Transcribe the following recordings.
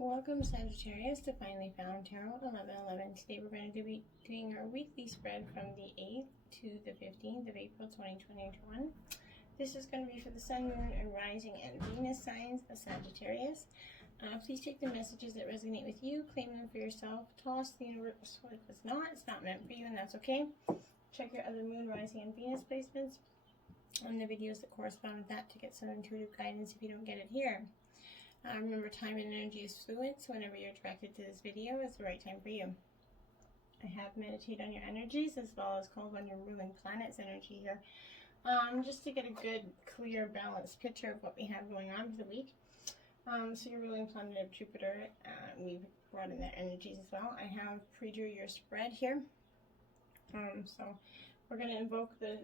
Welcome Sagittarius to Finally Found Tarot 11/11. Today we're going to be doing our weekly spread from the 8th to the 15th of April 2021. This is going to be for the Sun, Moon, and Rising and Venus signs of Sagittarius. Please take the messages that resonate with you, claim them for yourself, toss the universe what it's not meant for you, and that's okay. Check your other Moon, Rising, and Venus placements on the videos that correspond with that to get some intuitive guidance if you don't get it here. Remember, time and energy is fluid, so whenever you're attracted to this video, it's the right time for you. I have meditated on your energies as well as called on your ruling planet's energy here, just to get a good, clear, balanced picture of what we have going on for the week. So your ruling planet of Jupiter, we've brought in their energies as well. I have pre-drew your spread here. So we're going to invoke the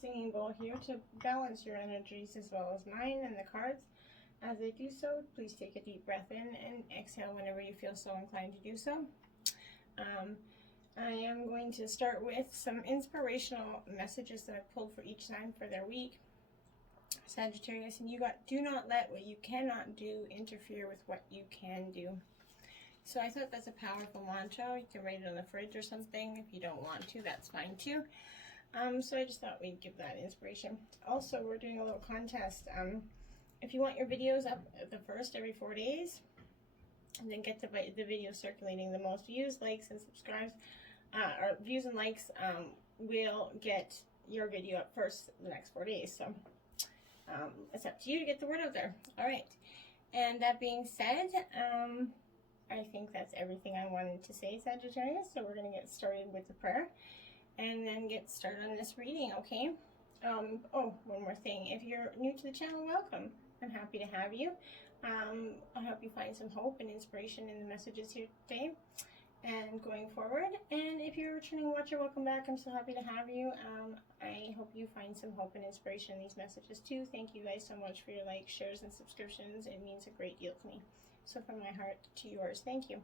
singing bowl here to balance your energies as well as mine and the cards. As I do so, please take a deep breath in and exhale whenever you feel so inclined to do so. I am going to start with some inspirational messages that I've pulled for each sign for their week. Sagittarius, and do not let what you cannot do interfere with what you can do. So I thought that's a powerful mantra. You can write it on the fridge or something. If you don't want to, that's fine too. So I just thought we'd give that inspiration. Also, we're doing a little contest. If you want your videos up the first every 4 days, and then get the video circulating, the most views, likes, and subscribes, or views and likes, will get your video up first the next 4 days. So it's up to you to get the word out there. All right. And that being said, I think that's everything I wanted to say, Sagittarius. So we're going to get started with the prayer and then get started on this reading, okay? Oh, one more thing. If you're new to the channel, welcome. I'm happy to have you. I hope you find some hope and inspiration in the messages here today and going forward. And if you're a returning watcher, welcome back. I'm so happy to have you. I hope you find some hope and inspiration in these messages too. Thank you guys so much for your likes, shares, and subscriptions. It means a great deal to me. So from my heart to yours, thank you.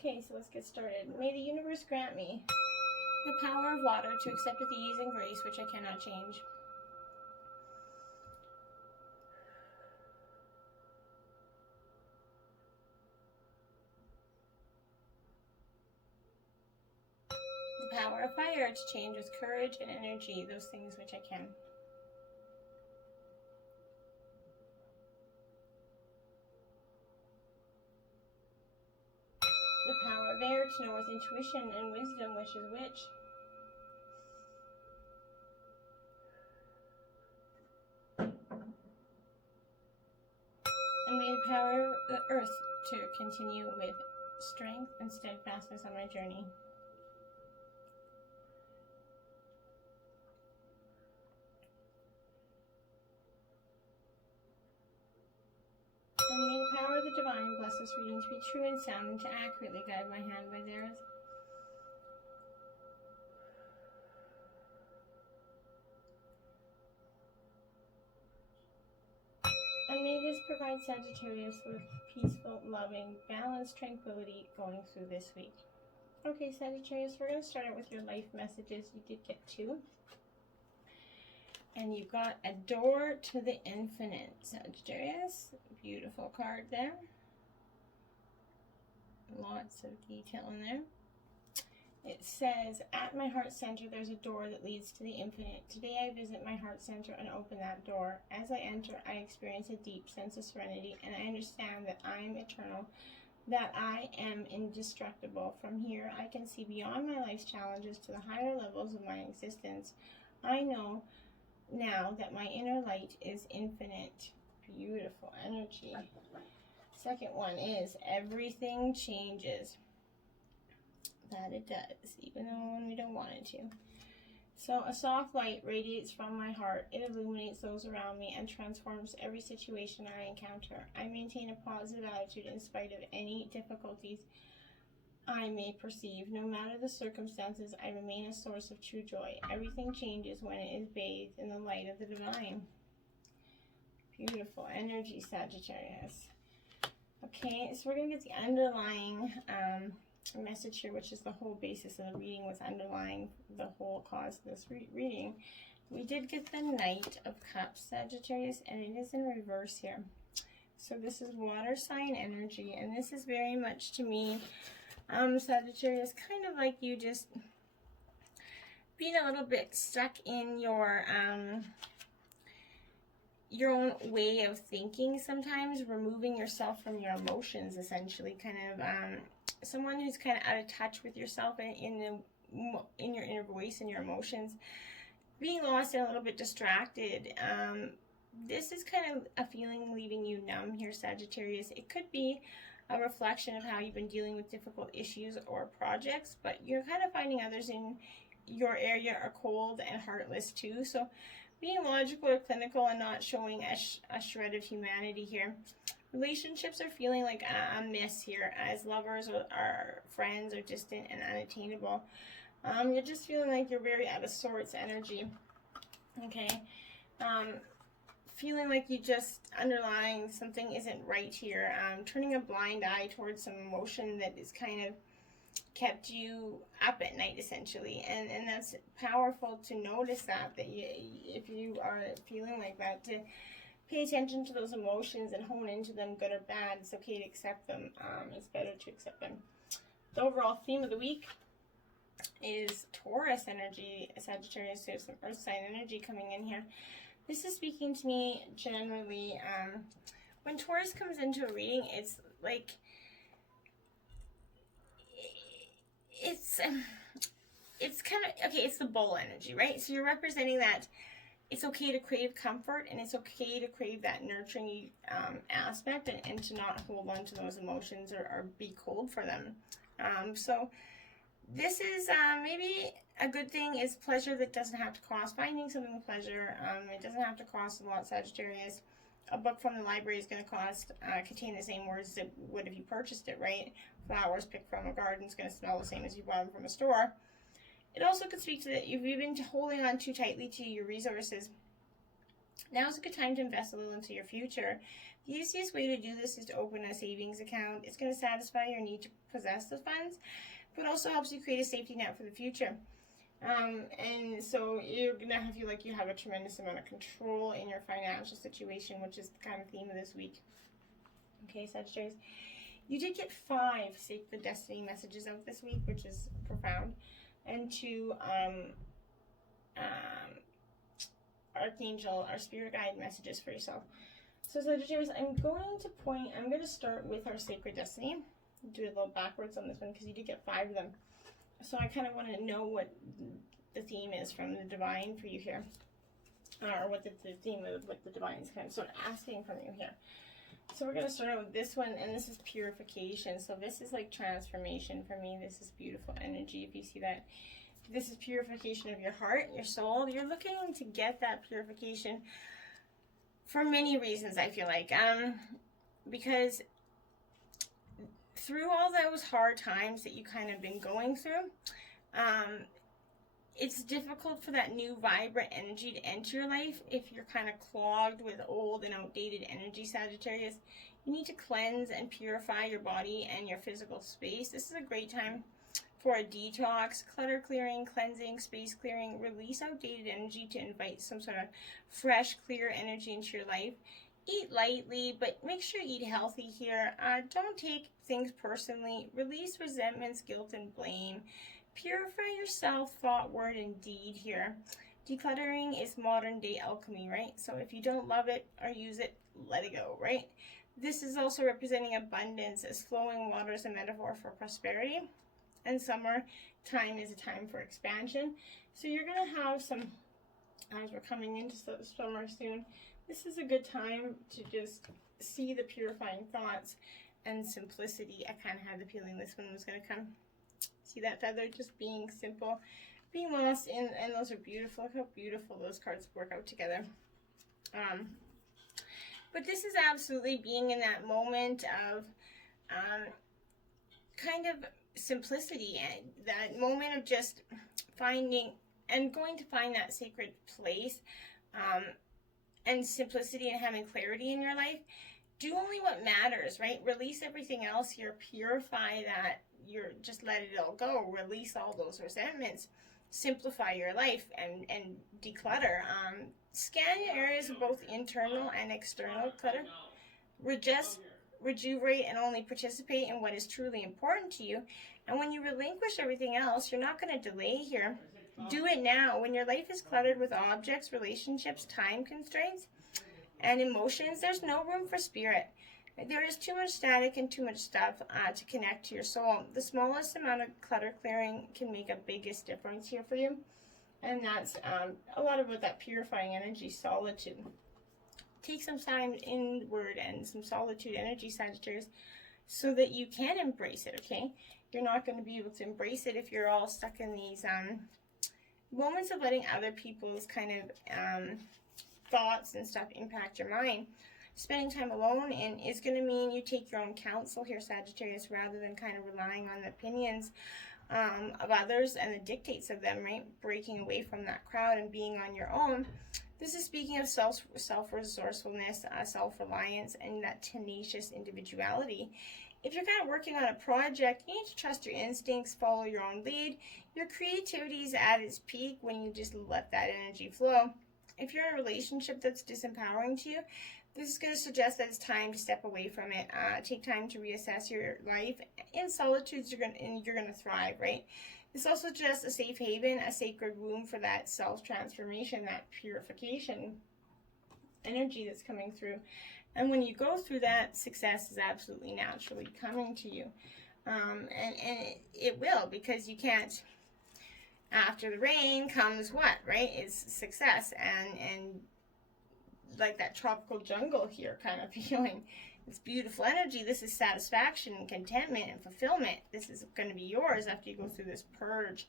Okay, so let's get started. May the universe grant me the power of water to accept with ease and grace which I cannot change. The power of fire to change with courage and energy those things which I can. The power of air to know with intuition and wisdom which is which. And may the power of the earth to continue with strength and steadfastness on my journey. And may the power of the divine bless this reading to be true and sound and to accurately guide my hand by theirs. And may this provide Sagittarius with peaceful, loving, balanced tranquility going through this week. Okay, Sagittarius, we're going to start out with your life messages. You did get 2. And you've got a door to the infinite, Sagittarius. Beautiful card there. Lots of detail in there. It says, at my heart center, there's a door that leads to the infinite. Today I visit my heart center and open that door. As I enter, I experience a deep sense of serenity, and I understand that I am eternal, that I am indestructible. From here, I can see beyond my life's challenges to the higher levels of my existence. I know now that my inner light is infinite. Beautiful energy. Second one is everything changes. That it does, even though when we don't want it to. So a soft light radiates from my heart. It illuminates those around me and transforms every situation I encounter. I maintain a positive attitude in spite of any difficulties I may perceive. No matter the circumstances, I remain a source of true joy. Everything changes when it is bathed in the light of the divine. Beautiful energy, Sagittarius. Okay, so we're going to get the underlying message here, which is the whole basis of the reading, what's underlying the whole cause of this reading. We did get the Knight of Cups, Sagittarius, and it is in reverse here. So this is water sign energy, and this is very much to me, Sagittarius, kind of like you just being a little bit stuck in your own way of thinking sometimes, removing yourself from your emotions, essentially, kind of someone who's kind of out of touch with yourself and in your inner voice and your emotions, being lost and a little bit distracted. This is kind of a feeling leaving you numb here, Sagittarius. It could be a reflection of how you've been dealing with difficult issues or projects, but you're kind of finding others in your area are cold and heartless too. So being logical or clinical and not showing a shred of humanity here. Relationships are feeling like a miss here, as lovers or friends are distant and unattainable. You're just feeling like you're very out of sorts energy. Okay. Feeling like you just underlying something isn't right here. Turning a blind eye towards some emotion that is kind of kept you up at night, essentially, and that's powerful to notice that you, if you are feeling like that, to pay attention to those emotions and hone into them, good or bad. It's okay to accept them. It's better to accept them. The overall theme of the week is Taurus energy, Sagittarius. So some earth sign energy coming in here. This is speaking to me generally. When Taurus comes into a reading, it's like it's kind of, okay, it's the bull energy, right? So you're representing that it's okay to crave comfort, and it's okay to crave that nurturing aspect, and to not hold on to those emotions or be cold for them. So this is maybe a good thing is pleasure that doesn't have to cost. Finding something with pleasure, it doesn't have to cost a lot, Sagittarius. A book from the library is going to contain the same words that would if you purchased it, right? Flowers picked from a garden is going to smell the same as you bought them from a store. It also could speak to that if you've been holding on too tightly to your resources, now is a good time to invest a little into your future. The easiest way to do this is to open a savings account. It's going to satisfy your need to possess the funds, but also helps you create a safety net for the future. And so you're going to feel like you have a tremendous amount of control in your financial situation, which is the kind of theme of this week. Okay, Sagittarius. You did get 5 Sacred Destiny messages out this week, which is profound. And 2 Archangel or Spirit Guide messages for yourself. So Sagittarius, I'm going to start with our Sacred Destiny. Do a little backwards on this one because you did get 5 of them. So I kind of want to know what the theme is from the divine for you here. Or what the theme of what the divine is kind of sort of asking from you here. So we're going to start out with this one, and this is purification. So this is like transformation for me. This is beautiful energy, if you see that. This is purification of your heart, your soul. You're looking to get that purification for many reasons, I feel like. Because through all those hard times that you kind of been going through, it's difficult for that new vibrant energy to enter your life if you're kind of clogged with old and outdated energy, Sagittarius. You need to cleanse and purify your body and your physical space. This is a great time for a detox, clutter clearing, cleansing, space clearing. Release outdated energy to invite some sort of fresh, clear energy into your life. Eat lightly, but make sure you eat healthy here. Don't take things personally. Release resentments, guilt, and blame. Purify yourself, thought, word, and deed here. Decluttering is modern day alchemy, right? So if you don't love it or use it, let it go, right? This is also representing abundance, as flowing water is a metaphor for prosperity. And summer time is a time for expansion. So you're going to have some, as we're coming into summer soon, this is a good time to just see the purifying thoughts and simplicity. I kind of had the feeling this one was going to come. See that feather just being simple, being lost in, and those are beautiful. Look how beautiful those cards work out together. But this is absolutely being in that moment of kind of simplicity, and that moment of just finding and going to find that sacred place and simplicity and having clarity in your life. Do only what matters, right? Release everything else here. Purify that. You're just let it all go. Release all those resentments. Simplify your life and declutter. Scan your areas of both internal and external clutter. just rejuvenate and only participate in what is truly important to you. And when you relinquish everything else, you're not going to delay here. Do it now. When your life is cluttered with objects, relationships, time constraints, and emotions, there's no room for spirit. There is too much static and too much stuff to connect to your soul. The smallest amount of clutter clearing can make a biggest difference here for you. And that's a lot about that purifying energy, solitude. Take some time inward and some solitude energy, Sagittarius, so that you can embrace it, okay? You're not going to be able to embrace it if you're all stuck in these moments of letting other people's kind of thoughts and stuff impact your mind. Spending time alone is going to mean you take your own counsel here, Sagittarius, rather than kind of relying on the opinions of others and the dictates of them, right? Breaking away from that crowd and being on your own. This is speaking of self-resourcefulness, self-reliance, and that tenacious individuality. If you're kind of working on a project, you need to trust your instincts, follow your own lead. Your creativity is at its peak when you just let that energy flow. If you're in a relationship that's disempowering to you, this is going to suggest that it's time to step away from it. Take time to reassess your life. In solitude, you're going to thrive, right? It's also just a safe haven, a sacred womb for that self-transformation, that purification energy that's coming through. And when you go through that, success is absolutely naturally coming to you. And it will, because you can't, after the rain comes what, right? It's success and like that tropical jungle here kind of feeling. It's beautiful energy. This is satisfaction and contentment and fulfillment. This is going to be yours after you go through this purge.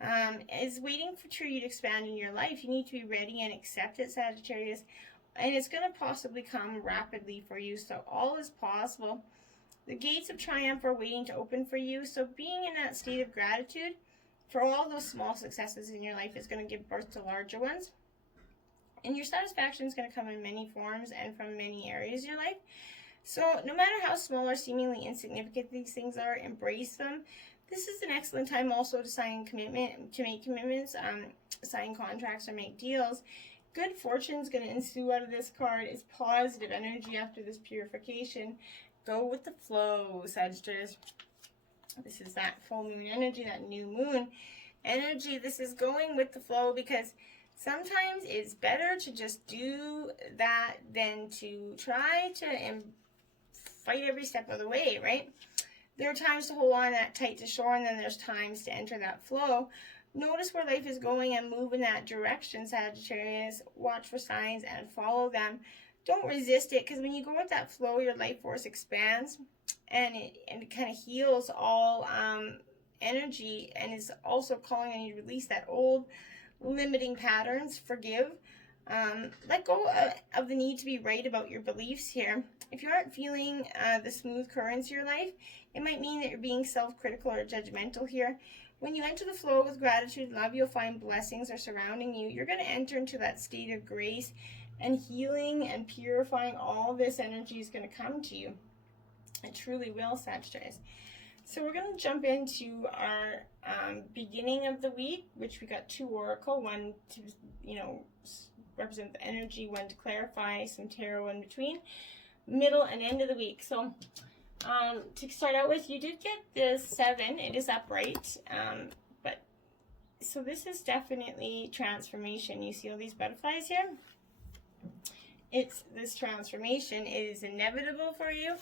It's waiting for you to expand in your life. You need to be ready and accept it, Sagittarius. And it's going to possibly come rapidly for you. So all is possible. The gates of triumph are waiting to open for you. So being in that state of gratitude for all those small successes in your life is going to give birth to larger ones. And your satisfaction is going to come in many forms and from many areas of your life. So no matter how small or seemingly insignificant these things are, embrace them. This is an excellent time also to sign commitment, to make commitments, sign contracts, or make deals. Good fortune is going to ensue out of this card. It's positive energy after this purification. Go with the flow, Sagittarius. This is that full moon energy, that new moon energy. This is going with the flow because sometimes it's better to just do that than to try to fight every step of the way, right? There are times to hold on that tight to shore, and then there's times to enter that flow. Notice where life is going and move in that direction, Sagittarius. Watch for signs and follow them. Don't resist it, because when you go with that flow, your life force expands and it kind of heals all energy, and is also calling on you to release that old limiting patterns. Forgive. Let go of the need to be right about your beliefs here. If you aren't feeling the smooth currents of your life, it might mean that you're being self-critical or judgmental here. When you enter the flow with gratitude and love, you'll find blessings are surrounding you. You're going to enter into that state of grace and healing and purifying. All this energy is going to come to you. It truly will, Sagittarius. So we're going to jump into our beginning of the week, which we got 2 oracle, one to, represent the energy, one to clarify, some tarot in between, middle and end of the week. So to start out with, you did get the 7. It is upright, but so this is definitely transformation. You see all these butterflies here? It's this transformation. It is inevitable for you,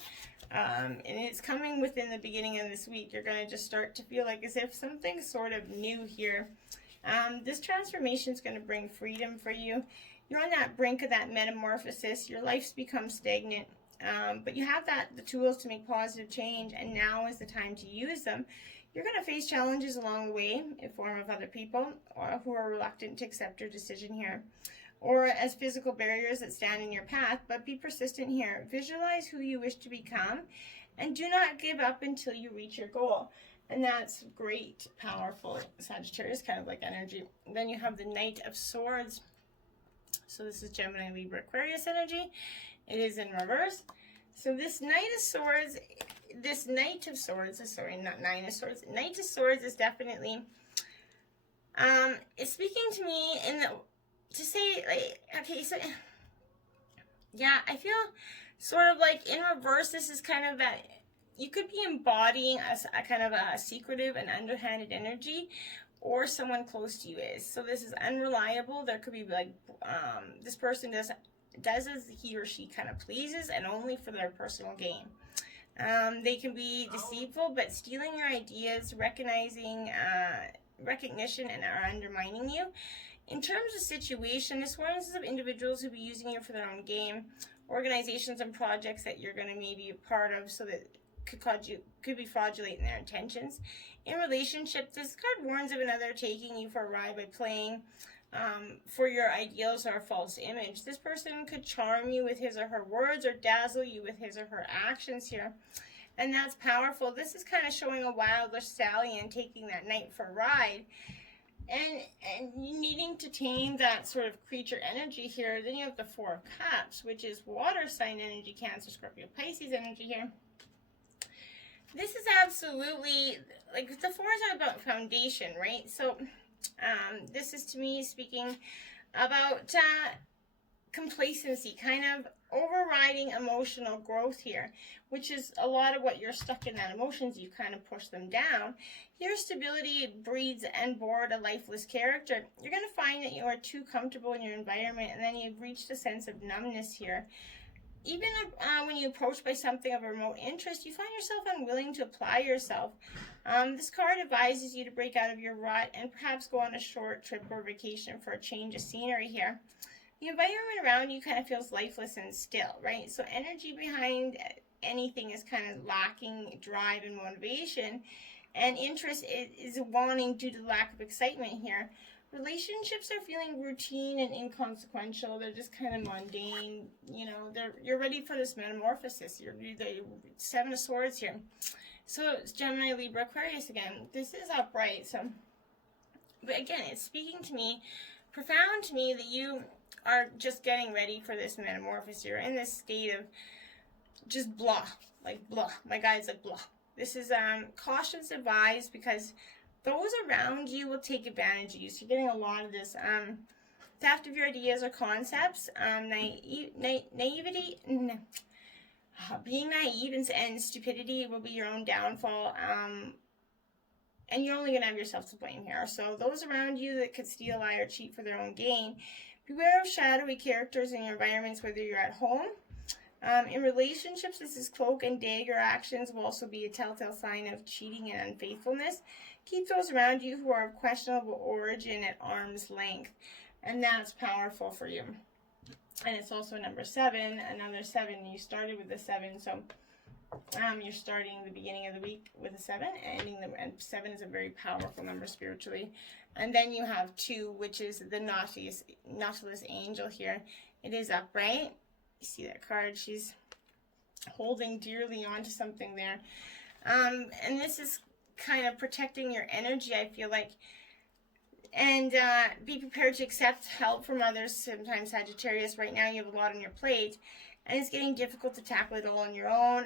and it's coming within the beginning of this week. You're going to just start to feel like as if something's sort of new here. This transformation is going to bring freedom for you. You're on that brink of that metamorphosis. Your life's become stagnant, but you have the tools to make positive change, and now is the time to use them. You're going to face challenges along the way in form of other people or who are reluctant to accept your decision here, or as physical barriers that stand in your path, but be persistent here. Visualize who you wish to become, and do not give up until you reach your goal. And that's great, powerful Sagittarius kind of like energy. Then you have the Knight of Swords. So this is Gemini, Libra, Aquarius energy. It is in reverse. So this Knight of Swords, Knight of Swords is definitely, it's speaking to me to say, like, okay, so, yeah, I feel Sort of like in reverse, this is kind of that you could be embodying a kind of a secretive and underhanded energy, or someone close to you is. So this is unreliable. There could be like this person does as he or she kind of pleases, and only for their personal gain. They can be deceitful, but stealing your ideas, recognition, and are undermining you. In terms of situation, this warns of individuals who be using you for their own game, organizations and projects that you're going to maybe be a part of, so that could be fraudulent in their intentions. In relationship, this card warns of another taking you for a ride by playing for your ideals or a false image. This person could charm you with his or her words, or dazzle you with his or her actions here. And that's powerful. This is kind of showing a wilder stallion taking that knight for a ride. And you needing to tame that sort of creature energy here. Then you have the Four of Cups, which is water sign energy, Cancer, Scorpio, Pisces energy here. This is absolutely, like, the fours are about foundation, right? So this is, to me, speaking about complacency, kind of overriding emotional growth here, which is a lot of what you're stuck in, that emotions, you kind of push them down. Your stability breeds and board a lifeless character. You're going to find that you are too comfortable in your environment, and then you've reached a sense of numbness here. Even when you approach by something of a remote interest, you find yourself unwilling to apply yourself. This card advises you to break out of your rut and perhaps go on a short trip or vacation for a change of scenery here. The environment around you kind of feels lifeless and still, right? So energy behind anything is kind of lacking drive and motivation, and interest is wanting due to the lack of excitement here. Relationships are feeling routine and inconsequential. They're just kind of mundane. You know, you're ready for this metamorphosis. You're the Seven of Swords here. So it's Gemini, Libra, Aquarius again. This is upright. So, but again, it's speaking to me, profound to me, that you are just getting ready for this metamorphosis. You're in this state of just blah, like blah. My guy's like blah. This is cautious advised, because those around you will take advantage of you. So you're getting a lot of this theft of your ideas or concepts, naivety, being naive and stupidity will be your own downfall, and you're only going to have yourself to blame here. So those around you that could steal, lie, or cheat for their own gain, beware of shadowy characters in your environments, whether you're at home. In relationships, this is cloak and dagger actions will also be a telltale sign of cheating and unfaithfulness. Keep those around you who are of questionable origin at arm's length, and that's powerful for you. And it's also number 7, another 7. You started with the 7, so you're starting the beginning of the week with a 7, and 7 is a very powerful number spiritually. And then you have 2, which is the Nautilus angel here. It is upright. You see that card? She's holding dearly onto something there. And this is kind of protecting your energy, I feel like. And be prepared to accept help from others. Sometimes, Sagittarius, right now you have a lot on your plate, and it's getting difficult to tackle it all on your own.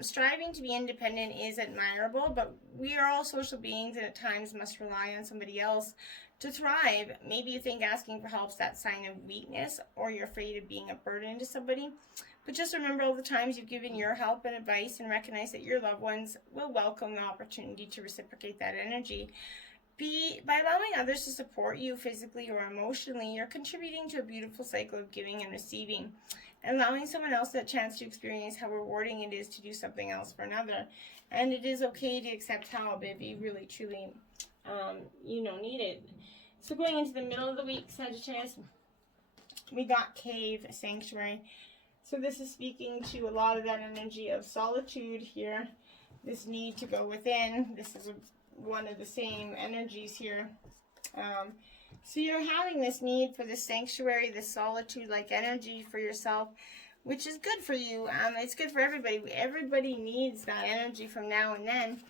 Striving to be independent is admirable, but we are all social beings, and at times must rely on somebody else to thrive. Maybe you think asking for help is that sign of weakness, or you're afraid of being a burden to somebody. But just remember all the times you've given your help and advice, and recognize that your loved ones will welcome the opportunity to reciprocate that energy. By allowing others to support you physically or emotionally, you're contributing to a beautiful cycle of giving and receiving, and allowing someone else that chance to experience how rewarding it is to do something else for another. And it is okay to accept help if you really, truly, need it. So going into the middle of the week, Sagittarius, we got cave, sanctuary. So this is speaking to a lot of that energy of solitude here, this need to go within. This is one of the same energies here. So you're having this need for this sanctuary, this solitude-like energy for yourself, which is good for you. It's good for everybody. Everybody needs that energy from now and then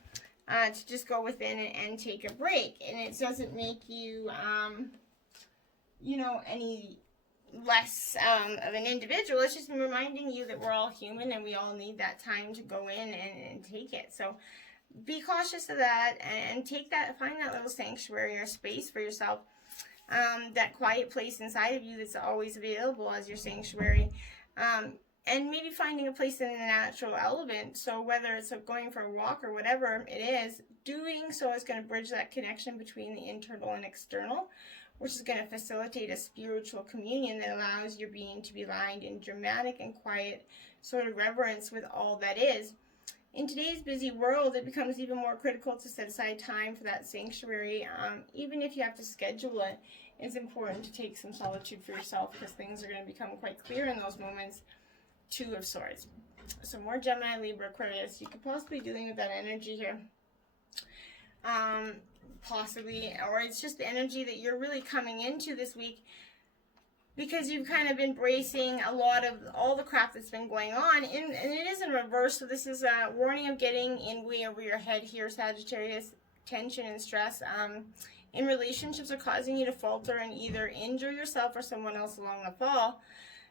to just go within and take a break. And it doesn't make you, any less of an individual. It's just reminding you that we're all human and we all need that time to go in and take it. So be cautious of that and find that little sanctuary or space for yourself, that quiet place inside of you that's always available as your sanctuary. and maybe finding a place in the natural element. So whether it's going for a walk or whatever it is, doing so is going to bridge that connection between the internal and external, which is going to facilitate a spiritual communion that allows your being to be aligned in dramatic and quiet sort of reverence with all that is. In today's busy world, it becomes even more critical to set aside time for that sanctuary. Even if you have to schedule it, it's important to take some solitude for yourself, because things are going to become quite clear in those moments. Two of Swords. So more Gemini, Libra, Aquarius. You could possibly be dealing with that energy here. Possibly, or it's just the energy that you're really coming into this week, because you've kind of been bracing a lot of all the crap that's been going on, and it is in reverse. So this is a warning of getting in way over your head here, Sagittarius. Tension and stress in relationships are causing you to falter and either injure yourself or someone else along the fall.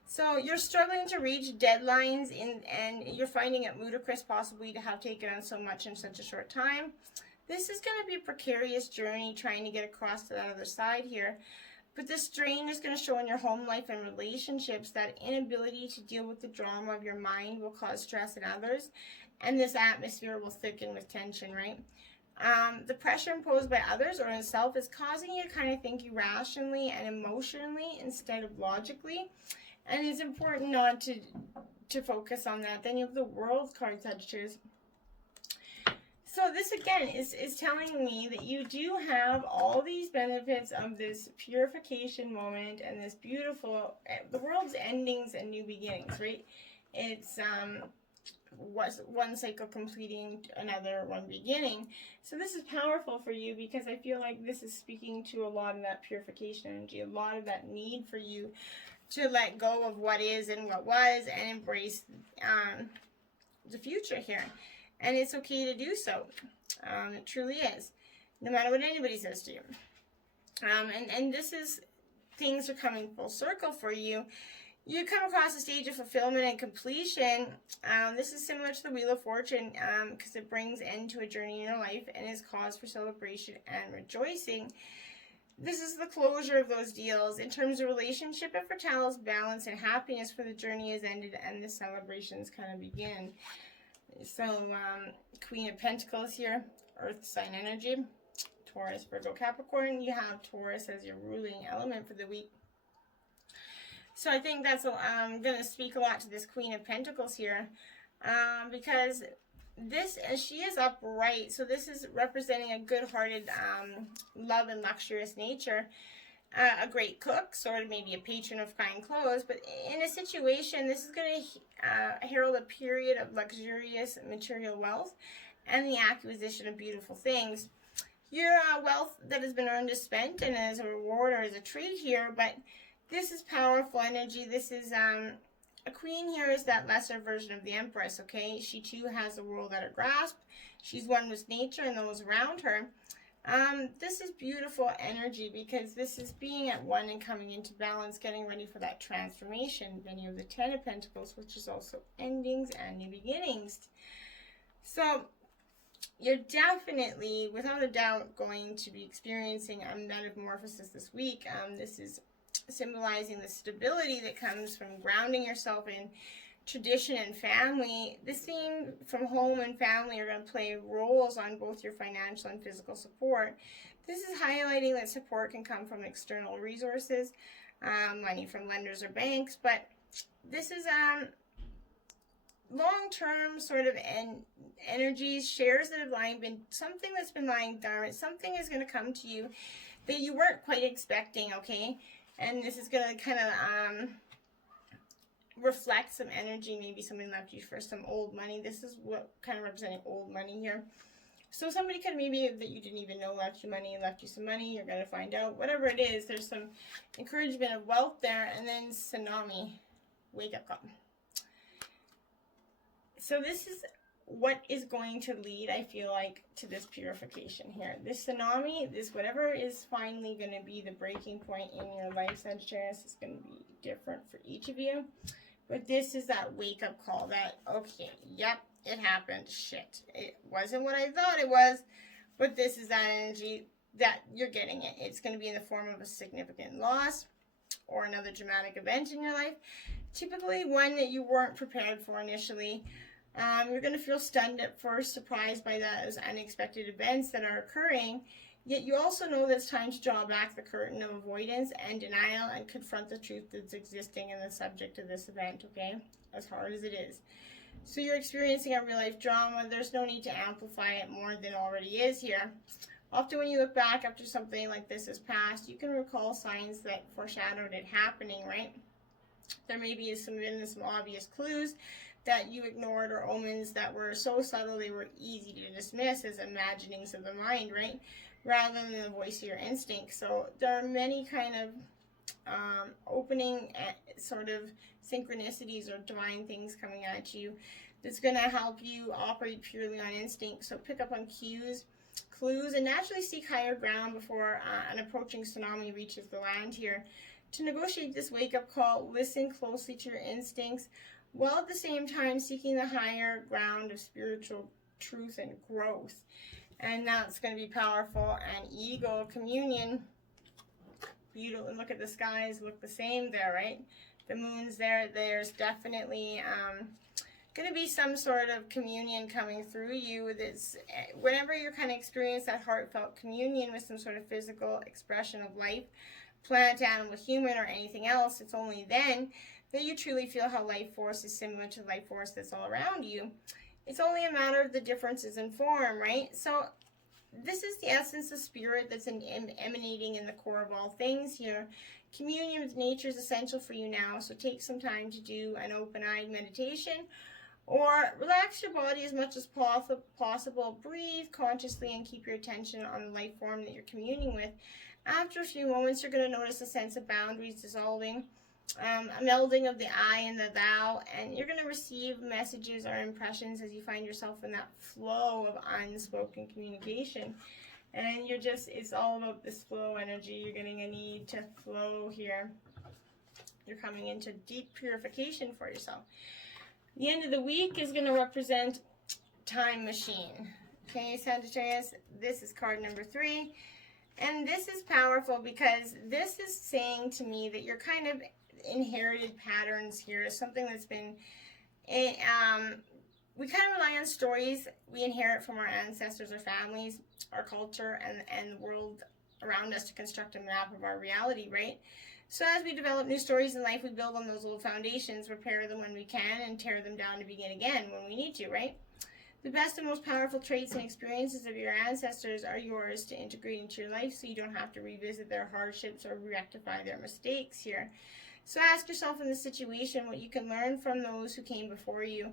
So you're struggling to reach deadlines, and you're finding it ludicrous possibly to have taken on so much in such a short time. This is going to be a precarious journey trying to get across to that other side here. But this strain is going to show in your home life and relationships. That inability to deal with the drama of your mind will cause stress in others. And this atmosphere will thicken with tension, right? The pressure imposed by others or in self is causing you to kind of think irrationally and emotionally instead of logically. And it's important not to focus on that. Then you have the World card, Sagittarius. So this again is telling me that you do have all these benefits of this purification moment and this beautiful, the world's endings and new beginnings, right? It's one cycle completing another, one beginning. So this is powerful for you, because I feel like this is speaking to a lot of that purification energy, a lot of that need for you to let go of what is and what was and embrace the future here. And it's okay to do so. It truly is. No matter what anybody says to you. And this is, things are coming full circle for you. You come across a stage of fulfillment and completion. This is similar to the Wheel of Fortune, because it brings end to a journey in your life and is cause for celebration and rejoicing. This is the closure of those deals. In terms of relationship, it foretells balance and happiness, for the journey is ended and the celebrations kind of begin. So, Queen of Pentacles here, Earth sign energy, Taurus, Virgo, Capricorn. You have Taurus as your ruling element for the week. So I think that's going to speak a lot to this Queen of Pentacles here, because this, she is upright. So this is representing a good-hearted, love and luxurious nature. A great cook, sort of maybe a patron of fine clothes, but in a situation, this is going to herald a period of luxurious material wealth and the acquisition of beautiful things. Your wealth that has been earned is spent, and as a reward or as a treat here, but this is powerful energy. This is, a queen here is that lesser version of the Empress, okay? She too has the world at her grasp. She's one with nature and those around her. This is beautiful energy, because this is being at one and coming into balance, getting ready for that transformation. Then you have the Ten of Pentacles, which is also endings and new beginnings. So you're definitely, without a doubt, going to be experiencing a metamorphosis this week. This is symbolizing the stability that comes from grounding yourself in tradition and family. This theme from home and family are going to play roles on both your financial and physical support. This is highlighting that support can come from external resources, money from lenders or banks, but this is long-term sort of energies, shares that have been something that's been lying dormant. Something is going to come to you that you weren't quite expecting, okay? And this is going to kind of reflect some energy. Maybe somebody left you for some old money. This is what kind of representing old money here. So somebody could maybe that you didn't even know left you money, left you some money. You're going to find out. Whatever it is, there's some encouragement of wealth there. And then tsunami, wake up call. So this is what is going to lead, I feel like, to this purification here. This tsunami, this whatever is finally going to be the breaking point in your life, Sagittarius, is going to be different for each of you. But this is that wake-up call that, okay, yep, it happened. Shit. It wasn't what I thought it was, but this is that energy that you're getting it. It's going to be in the form of a significant loss or another dramatic event in your life typically one that you weren't prepared for initially. You're going to feel stunned at first, surprised by those unexpected events that are occurring. Yet you also know that it's time to draw back the curtain of avoidance and denial and confront the truth that's existing in the subject of this event, okay? As hard as it is. So you're experiencing a real life drama. There's no need to amplify it more than already is here. Often when you look back after something like this has passed, you can recall signs that foreshadowed it happening, right? There may be some obvious clues that you ignored, or omens that were so subtle they were easy to dismiss as imaginings of the mind, right? Rather than the voice of your instinct. So there are many kind of opening sort of synchronicities or divine things coming at you that's going to help you operate purely on instinct. So pick up on cues, clues, and naturally seek higher ground before an approaching tsunami reaches the land here. To negotiate this wake-up call, listen closely to your instincts, while at the same time seeking the higher ground of spiritual truth and growth. And that's going to be powerful. And ego, communion, beautiful. Look at the skies, look the same there, right? The moon's there. There's definitely going to be some sort of communion coming through you. That's whenever you kind of experience that heartfelt communion with some sort of physical expression of life, plant, animal, human, or anything else, it's only then that you truly feel how life force is similar to the life force that's all around you. It's only a matter of the differences in form, right? So this is the essence of spirit that's emanating in the core of all things here. Communion with nature is essential for you now, so take some time to do an open-eyed meditation, or relax your body as much as possible. Breathe consciously and keep your attention on the life form that you're communing with. After a few moments, you're going to notice a sense of boundaries dissolving, a melding of the I and the thou, and you're going to receive messages or impressions as you find yourself in that flow of unspoken communication. And it's all about this flow energy. You're getting a need to flow here. You're coming into deep purification for yourself. The end of the week is going to represent time machine. Okay, Sagittarius, this is card number 3. And this is powerful because this is saying to me that you're kind of inherited patterns here is something that's been we kind of rely on stories we inherit from our ancestors or families, our culture, and the world around us to construct a map of our reality, right? So as we develop new stories in life, we build on those old foundations, repair them when we can, and tear them down to begin again when we need to, right? The best and most powerful traits and experiences of your ancestors are yours to integrate into your life, so you don't have to revisit their hardships or rectify their mistakes here. So ask yourself in this situation what you can learn from those who came before you.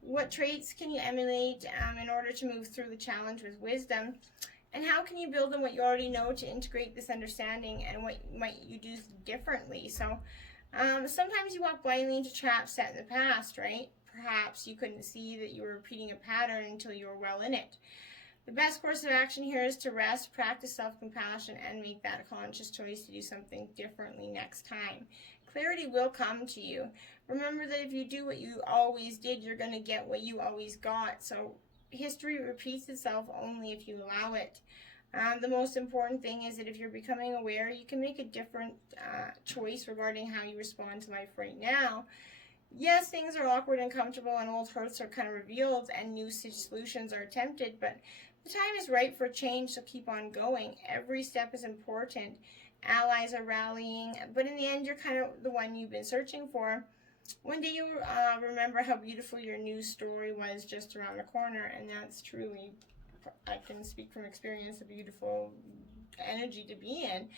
What traits can you emulate in order to move through the challenge with wisdom? And how can you build on what you already know to integrate this understanding, and what might you do differently? So sometimes you walk blindly into traps set in the past, right? Perhaps you couldn't see that you were repeating a pattern until you were well in it. The best course of action here is to rest, practice self-compassion, and make that a conscious choice to do something differently next time. Clarity will come to you. Remember that if you do what you always did, you're going to get what you always got. So history repeats itself only if you allow it. The most important thing is that if you're becoming aware, you can make a different choice regarding how you respond to life right now. Yes, things are awkward and uncomfortable, and old hurts are kind of revealed, and new solutions are attempted, but the time is right for change, so keep on going. Every step is important. Allies are rallying, but in the end, you're kind of the one you've been searching for. One day you remember how beautiful your new story was just around the corner, and that's truly, I can speak from experience, a beautiful energy to be in.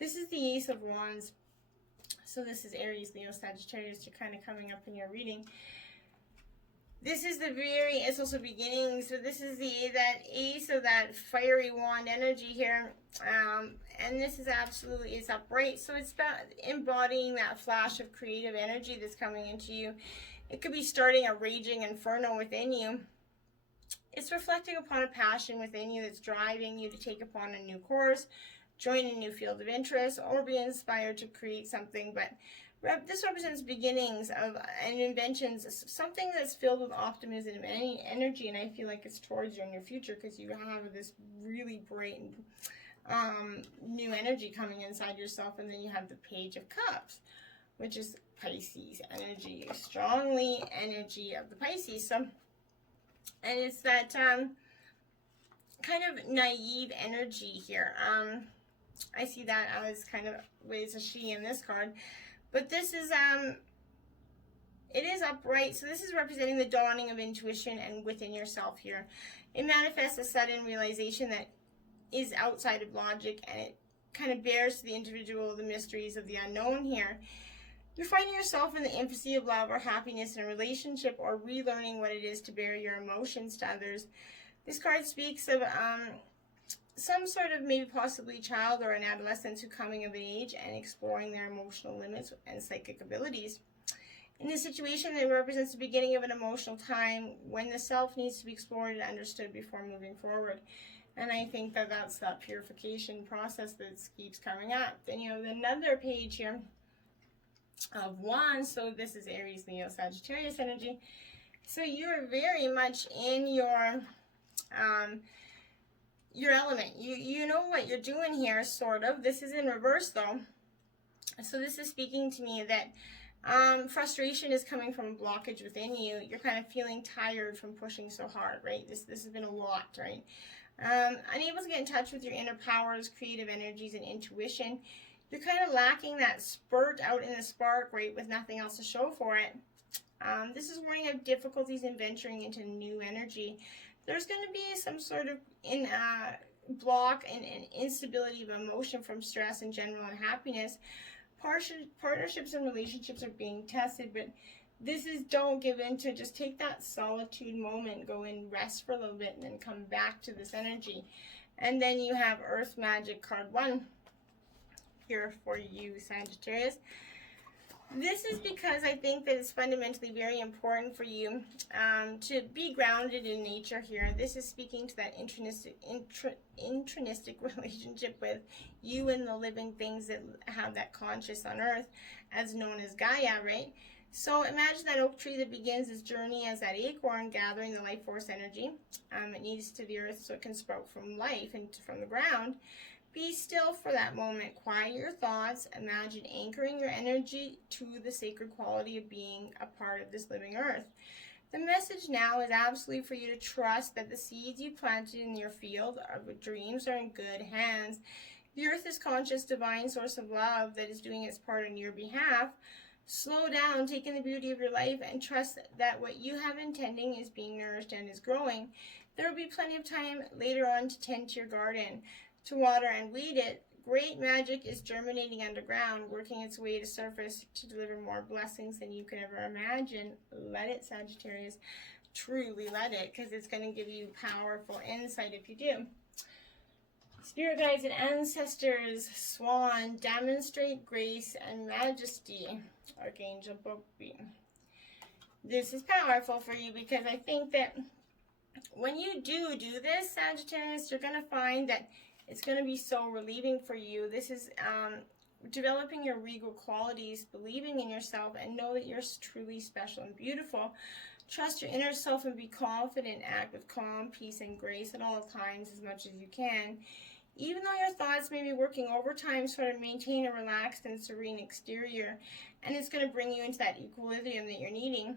This is the Ace of Wands. So this is Aries, Leo, Sagittarius. You're kind of coming up in your reading. This is it's also beginning. So this is that ace of that fiery wand energy here. And this is absolutely, it's upright. So it's about embodying that flash of creative energy that's coming into you. It could be starting a raging inferno within you. It's reflecting upon a passion within you that's driving you to take upon a new course, join a new field of interest, or be inspired to create something. But this represents beginnings of and inventions, something that's filled with optimism and energy, and I feel like it's towards you in your future because you have this really bright and new energy coming inside yourself. And then you have the Page of Cups. which is Pisces energy, strongly energy of the Pisces. So, and it's that kind of naive energy here. I see that as kind of ways a she in this card, but this is it is upright, so this is representing the dawning of intuition and within yourself here. It manifests a sudden realization that is outside of logic, and it kind of bears to the individual the mysteries of the unknown here. You're finding yourself in the infancy of love or happiness in a relationship, or relearning what it is to bear your emotions to others. This card speaks of some sort of maybe possibly child or an adolescent who coming of age and exploring their emotional limits and psychic abilities. In this situation, it represents the beginning of an emotional time when the self needs to be explored and understood before moving forward. And I think that that's that purification process that keeps coming up. Then you have another page here of Wands. So this is Aries, Leo, Sagittarius energy. So you're very much in your element. You know what you're doing here, sort of. This is in reverse, though. So this is speaking to me that frustration is coming from a blockage within you. You're kind of feeling tired from pushing so hard, right? This has been a lot, right? Unable to get in touch with your inner powers, creative energies, and intuition. You're kind of lacking that spurt out in the spark, right, with nothing else to show for it. This is warning of difficulties in venturing into new energy. There's going to be some sort of block and instability of emotion from stress and general unhappiness. Partnerships and relationships are being tested, but this is don't give in to, just take that solitude moment, go and rest for a little bit, and then come back to this energy. And then you have Earth Magic card 1 here for you, Sagittarius. This is because I think that it's fundamentally very important for you to be grounded in nature here. This is speaking to that intrinstic relationship with you and the living things that have that conscious on earth, as known as Gaia, right? So imagine that oak tree that begins its journey as that acorn gathering the life force energy. It needs to the earth so it can sprout from life and from the ground. Be still for that moment. Quiet your thoughts. Imagine anchoring your energy to the sacred quality of being a part of this living earth. The message now is absolutely for you to trust that the seeds you planted in your field of dreams are in good hands. The earth is conscious, divine source of love that is doing its part on your behalf. Slow down, take in the beauty of your life, and trust that what you have intending is being nourished and is growing. There will be plenty of time later on to tend to your garden, to water and weed it. Great magic is germinating underground, working its way to surface to deliver more blessings than you could ever imagine. Let it, Sagittarius. Truly let it, because it's going to give you powerful insight if you do. Spirit guides and ancestors, Swan, demonstrate grace and majesty. Archangel Bobby. This is powerful for you because I think that when you do this, Sagittarius, you're going to find that it's going to be so relieving for you. This is developing your regal qualities, believing in yourself, and know that you're truly special and beautiful. Trust your inner self and be confident. Act with calm, peace, and grace at all times as much as you can. Even though your thoughts may be working overtime, sort of maintain a relaxed and serene exterior, and it's going to bring you into that equilibrium that you're needing.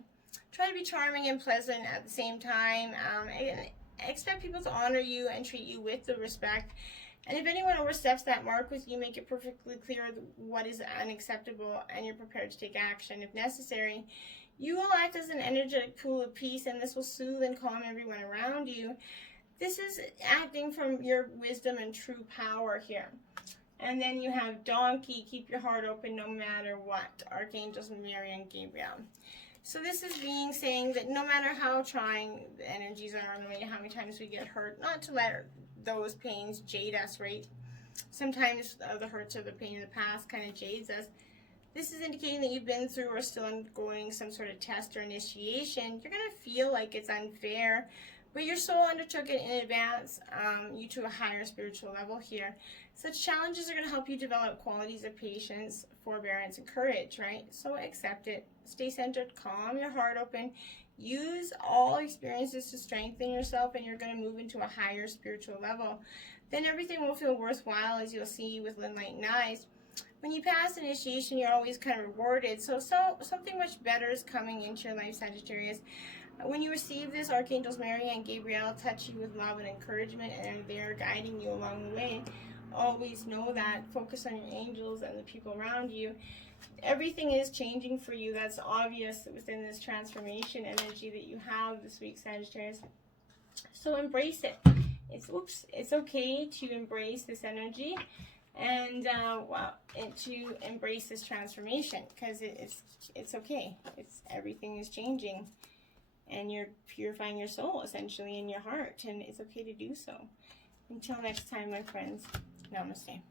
Try to be charming and pleasant at the same time. And expect people to honor you and treat you with the respect. And if anyone oversteps that mark with you, make it perfectly clear what is unacceptable, and you're prepared to take action if necessary. You will act as an energetic pool of peace, and this will soothe and calm everyone around you. This is acting from your wisdom and true power here. And then you have Donkey, keep your heart open no matter what. Archangels Mary and Gabriel. So this is saying that no matter how trying the energies are, no matter how many times we get hurt, not to let those pains jade us, right? Sometimes the hurts or the pain in the past kind of jades us. This is indicating that you've been through or still undergoing some sort of test or initiation. You're going to feel like it's unfair, but your soul undertook it in advance, you to a higher spiritual level here. Such challenges are going to help you develop qualities of patience, forbearance, and courage, right? So accept it. Stay centered, calm your heart open. Use all experiences to strengthen yourself, and you're going to move into a higher spiritual level. Then everything will feel worthwhile, as you'll see with enlightened eyes. when you pass initiation, you're always kind of rewarded. So something much better is coming into your life, Sagittarius. When you receive this, Archangels Mary and Gabriel touch you with love and encouragement, and they're guiding you along the way. Always know that. Focus on your angels and the people around you. Everything is changing for you. That's obvious within this transformation energy that you have this week, Sagittarius. So embrace it. It's okay to embrace this energy and to embrace this transformation, because it's okay. Everything is changing, and you're purifying your soul essentially in your heart, and it's okay to do so. Until next time, my friends, namaste.